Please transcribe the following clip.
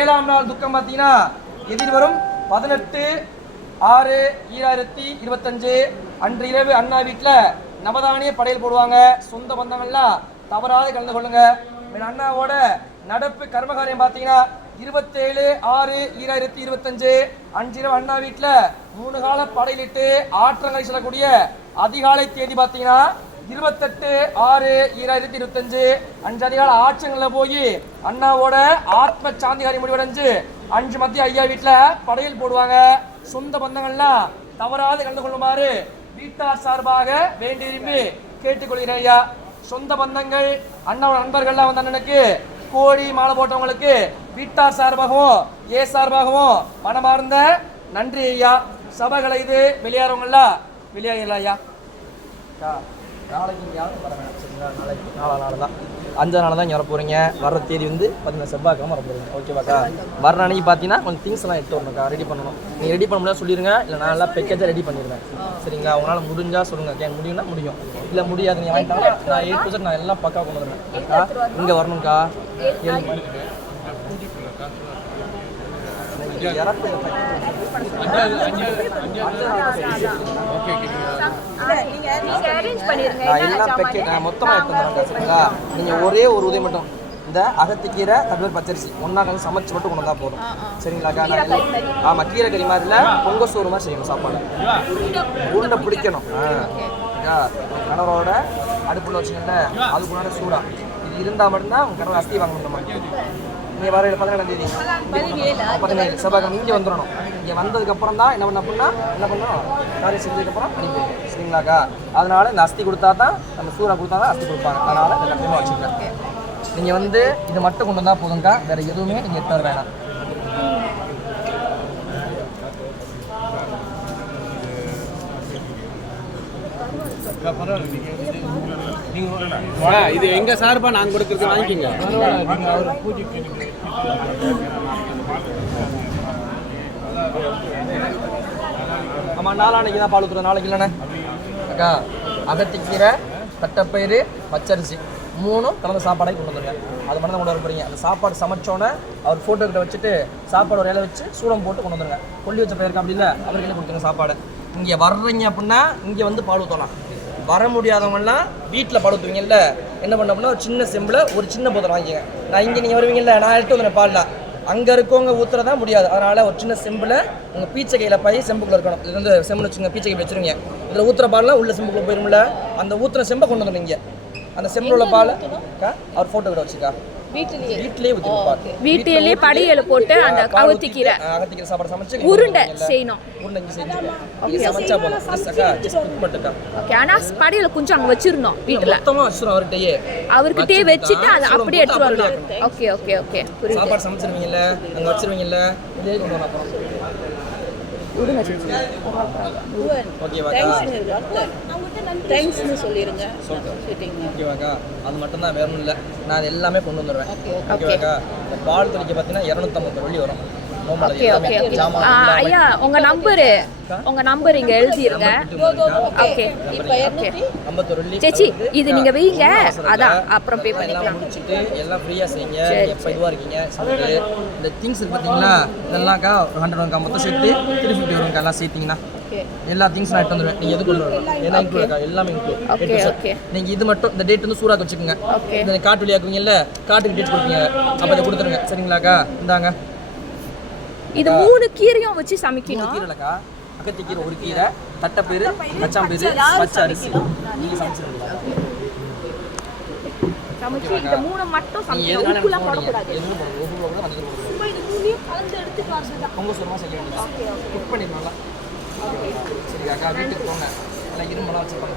7ஆம் நாள் துக்கம் பார்த்தீங்கன்னா எதிர்வரும் 18/6/2025 அன்று இரவு அண்ணா வீட்டில் நவதானிய படையல் போடுவாங்க. சொந்த பந்தங்கள்லாம் தவறாது கலந்து கொள்ளுங்க. அண்ணாவோட நடப்பு கர்மகாரியம் பார்த்தீங்கன்னா 27/6/2025 அன்றிரவு அண்ணா வீட்டில் 3 கால படையிலிட்டு ஆற்றங்கரை செல்லக்கூடிய அதிகாலை தேதி பார்த்தீங்கன்னா 28/6/2025 அஞ்சு அதிகால ஆற்றங்களில் போய் அண்ணாவோட ஆத்ம சாந்திகாரி முடிவடைஞ்சு 5 மத்திய ஐயா வீட்டில் படையல் போடுவாங்க. சொந்த பந்தங்கள்லாம் தவறாது கலந்து கொள்ளுமாறு வீட்டார் சார்பாக வேண்டி விரும்பி கேட்டுக்கொள்கிறேன் ஐயா. சொந்த பந்தங்கள் அண்ணாவோட நண்பர்கள்லாம் வந்த அண்ணனுக்கு கோழி மாலை போட்டவங்களுக்கு வீட்டார் சார்பாகவும் சார்பாகவும் மனமார்ந்த நன்றி ஐயா. சபைகளை இது வெளியேறவங்களாம் வெளியாகலாம் ஐயா. நாளைக்கு இங்கே யாரும் வர வேணாம் சரிங்களா. நாளைக்கு நாலு தான் 5 நாள் தான் இங்கே வர போகிறீங்க. வர்ற தேதி வந்து பார்த்தீங்கன்னா செவ்வாய்க்கிழமை வர போகிறீங்க. ஓகேவாக்கா. வர அன்னைக்கு பார்த்தீங்கன்னா கொஞ்சம் திங்ஸ் எல்லாம் எடுத்து வரணும்க்கா. ரெடி பண்ணணும். நீங்கள் ரெடி பண்ண முடியாது சொல்லிடுங்க. இல்லை நான் நல்லா பேக்கேஜாக ரெடி பண்ணிடுவேன் சரிங்களா. உங்களால் முடிஞ்சால் சொல்லுங்கள். கேன் முடியும்னா முடியும், இல்லை முடியாது நீங்கள் வாங்கிட்டாங்கன்னா நான் 8 to Z நான் எல்லாம் பக்கா கொண்டு வருவேன். இங்கே வரணும்க்கா. 7 மணிக்கு மொத்தமா சரிங்களா. நீங்க ஒரே ஒரு உதவி மட்டும் இந்த அகத்திக்கீரை தட்டப்பயிறு பச்சரிசி ஒன்னா கலந்து சமைச்சு மட்டும் கொண்டு வந்தா போதும் சரிங்களாக்கா. ஆமா கீரை கறி மாதிரில பொங்க சோறு மாதிரி செய்யணும். சாப்பாடு உருண்டை பிடிக்கணும். கணவரோட அடுப்புல வச்சுக்கல அதுக்கு முன்னாடி சூடா இது இருந்தா மட்டும்தான் உங்க கணவர் அஸ்தி வாங்கணும். நீங்கள் வர 17ஆம் தேதி 17 செவ்வாய்க்கிழமை இங்கே வந்துடணும். இங்கே வந்ததுக்கப்புறம் தான் என்ன பண்ணணும் காரியம் செஞ்சதுக்கப்புறம் அனுப்பிடுவோம் சரிங்களாக்கா. அதனால இந்த அஸ்தி கொடுத்தா தான் நம்ம சூறா கொடுத்தா தான் அஸ்தி கொடுப்பாங்க. அதனால் இதை கண்டிப்பாக வச்சுக்கிறேன். நீங்கள் வந்து இது மட்டும் கொண்டு வந்தால் போதும்க்கா. வேறு எதுவுமே நீங்கள் எடுத்து வர வேணாம். இது எங்க சார்பா நாங்க கொடுக்கறது வாங்கிக்கோங்க. ஆமா நாளான்னைக்கு தான் பால் ஊற்றுறோம். நாளைக்கு இல்லைண்ணே அக்கா. அகத்திக்கீரை தட்டப்பயிறு பச்சரிசி 3 கலந்த சாப்பாடை கொண்டு வந்துருங்க. அது மட்டும் தான் கொண்டு வர போறீங்க. அந்த சாப்பாடு சமைச்சோன்னே அவர் ஃபோட்டோ கிட்ட வச்சுட்டு சாப்பாடு ஒரு இலை வச்சு சூடம் போட்டு கொண்டு வந்துருங்க. கொல்லி வச்ச பயிருக்கு அப்படி இல்லை அவர்கிட்ட கொடுத்துருங்க சாப்பாடு. இங்கே வர்றீங்க அப்படின்னா இங்கே வந்து பால் ஊற்றலாம். வர முடியாதவங்கலாம் வீட்டில் பால் ஊற்றுவீங்கல்ல என்ன பண்ண அப்படின்னா ஒரு சின்ன செம்பில் ஒரு சின்ன போத்தல் வாங்கிக்கங்க. நான் இங்கே நீங்கள் வருவீங்கல்ல நான் எடுத்து வந்துடுறேன் பாலில். அங்கே இருக்கவங்க ஊற்றுறதா முடியாது. அதனால் ஒரு சின்ன செம்பில் உங்கள் பீச்சை கையில் போய் செம்புக்குள்ள இருக்கணும். இது வந்து செம்பு வச்சுங்க பீச்சை கை வச்சுருவீங்க. இதில் ஊற்றுற பால்லாம் உள்ள செம்புக்குள்ள போயிருமில்ல அந்த ஊற்றுற செம்பை கொண்டு வந்துடும். இங்கே அந்த செம்பில் உள்ள பால் அவர் ஃபோட்டோ கிட்ட வச்சுக்கா. வீட்டிலேயே படையல போட்டு அந்த அகத்திக்கீரை சாப்பாடு சமைச்சு உருண்டை செய்யணும். ஆனா படையல கொஞ்சம் அங்க வச்சிருந்தோம் வீட்டுல அவர்கிட்டயே வச்சுட்டு அதை அப்படியே எடுத்து வரணும். ஓகே ஓகே ஓகே புரியுது. சாப்பாடு சமைச்சிருவீங்கல்ல அங்க வச்சிருவீங்கல்ல தேங்க்ஸ்னு சொல்லிருங்க. ஓகேவாக்கா. அது மட்டும் தான் வேற ஒன்றும் இல்லை. நான் அது எல்லாமே கொண்டு வந்துடுவேன். ஓகேவாக்கா. இந்த பால் துணிக்கு பார்த்தீங்கன்னா 250 வெள்ளி வரும். ஐயா உங்க நம்பர் இங்க எழுதிருங்க. ஓகே சேச்சி இது நீங்க வைங்க. அதான் அப்புறம் பே பண்ணிக்கலாம். முடிச்சிட்டு எல்லாம் ஃப்ரீயா செய்யுங்க. எப்ப இதுவா இருக்கீங்க இந்த திங்ஸ் பாத்தீங்களா இதெல்லாம்க்கா 100 மொத்தம் சேர்த்து 350 வரும்க்கா. எல்லாம் சேர்த்தீங்கன்னா எல்லா திங்ஸ் நான் எடுத்து வந்துடுவேன். நீங்க எது கொண்டு வரணும் எல்லாம் இன்க்ளூட் எல்லாமே இன்க்ளூட். நீங்க இது மட்டும் இந்த டேட் வந்து சூறாக்க வச்சுக்கோங்க. இந்த காட்டு வழியாக்குவீங்கல்ல காட்டுக்கு டேட் கொடுப்பீங்க அப்போ அதை கொடுத்துருங்க சரிங்களாக்கா. இந்தாங்க இது 3 கீரையும் வச்சு சமைக்கணும். கீரைலக்கா அகத்திக்கீரை ஒரு கீரை தட்டப்பயிறு பச்சாம்பயிறு பச்சை அரிசி நீங்க சமைச்சிருக்கீங்க. சமைச்சு இந்த 3 மட்டும் சமைக்கணும். உப்புல போடக்கூடாது. பொங்க சோறுமா செய்ய வேண்டியது. குக் பண்ணிடணும் நல்லா சரியாக்கா. வீட்டுக்கு போங்க நல்லா இரும்பெல்லாம் வச்சுருப்பாங்க.